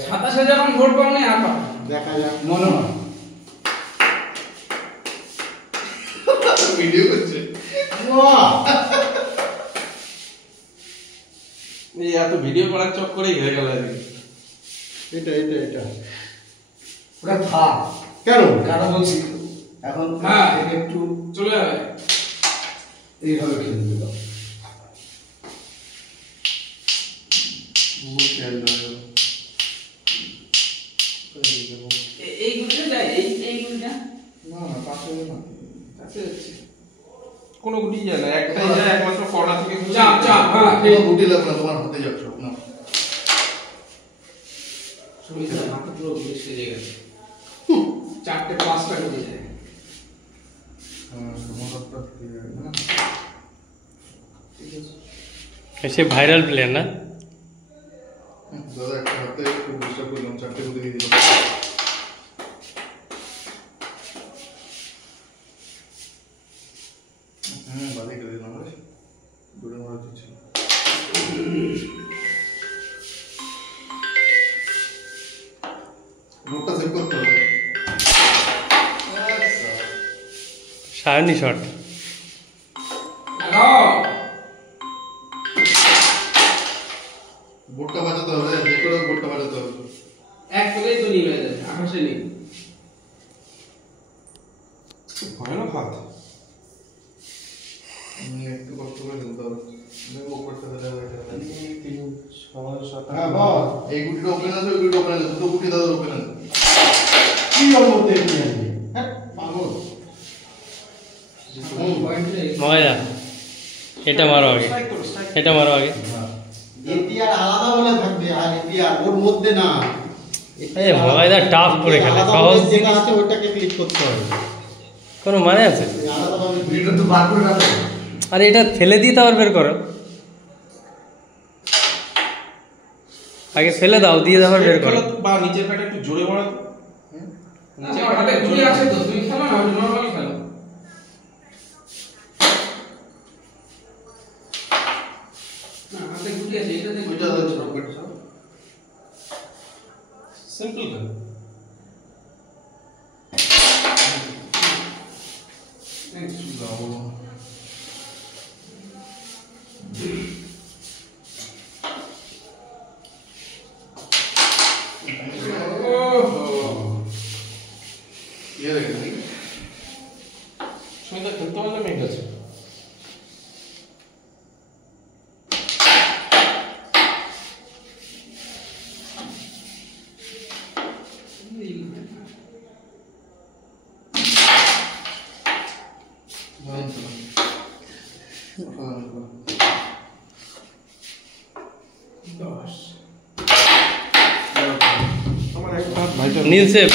27 যখন ভোট পাওনি আর পাবো দেখা যাক মনে হয় ভিডিও করছে এই এত ভিডিও করার চক্করেই হয়ে গেল আর এটা ওটা থাক কেন কারণ বলছি এখন হ্যাঁ একটু চলে যাবে এইভাবে খেলে দিল এইগুলো যায় এইগুলো না না পাশে না কাছে যাচ্ছে কোনো গুটি যায় না একটাই যায় একমাত্র কর্নার থেকে চাপ চাপ হ্যাঁ কোনো গুটি লাগবে না তোমার হাতে যাচ্ছে না সুবিধা মাথা পুরো ঘুরে সেজে গেছে 4টে 5টা ঘুরে যায় তোমার হাতটা ঠিক আছে না সে ভাইরাল প্লেয়ার না দাদা একটা হাতে একটু ডিস্টার্ব করলাম 4টে গুটি দিয়ে দিলাম বাদে করে দিলাম রে দূরে মারা ছিল নোটটা সেভ করতে হবে সায়নি শট লাগাও বোর্ডটা বাজাতে হবে যে করে বোর্ডটা বাজাতে হবে এক পেলেই তো নিয়ে যাবে আকাশে নেই ভয়ানক হাত একটু কষ্ট করে খেলতে হবে উপরটা দেওয়া হ্যাঁ বল এই গুটিটা ওপেন আছে ওই গুটিটা ওপেন আছে দুটো গুটি দাদা ওপেন আছে কি অবস্থা নিয়ে আসবে হ্যাঁ পাগল ময়দা এটা মারো আগে এটা মারো আগে এপিআর আলাদা বলে থাকবে আর এপিআর ওর মধ্যে না এই ময়দা টাফ করে খেলে সহজ যেটা আছে ওটাকে ক্লিক করতে হবে কোনো মানে আছে আলাদাভাবে ভিডিও তো বার করে রাখো আর এটা ফেলে দিয়ে তো আবার বের করো আগে ফেলে দাও দিয়ে আবার বের করো বা নিচের প্যাটা একটু জোরে মারো নিচে হাতে ঘুরে আছে তো তুমি খেলো না নরমাল খেলো না হাতে ঘুরে আছে এটাতে ওইটা হচ্ছে রকেট সিম্পল খেলা সুবিধা খেলতে পারলে মেয়ে গেছে নীল সেভ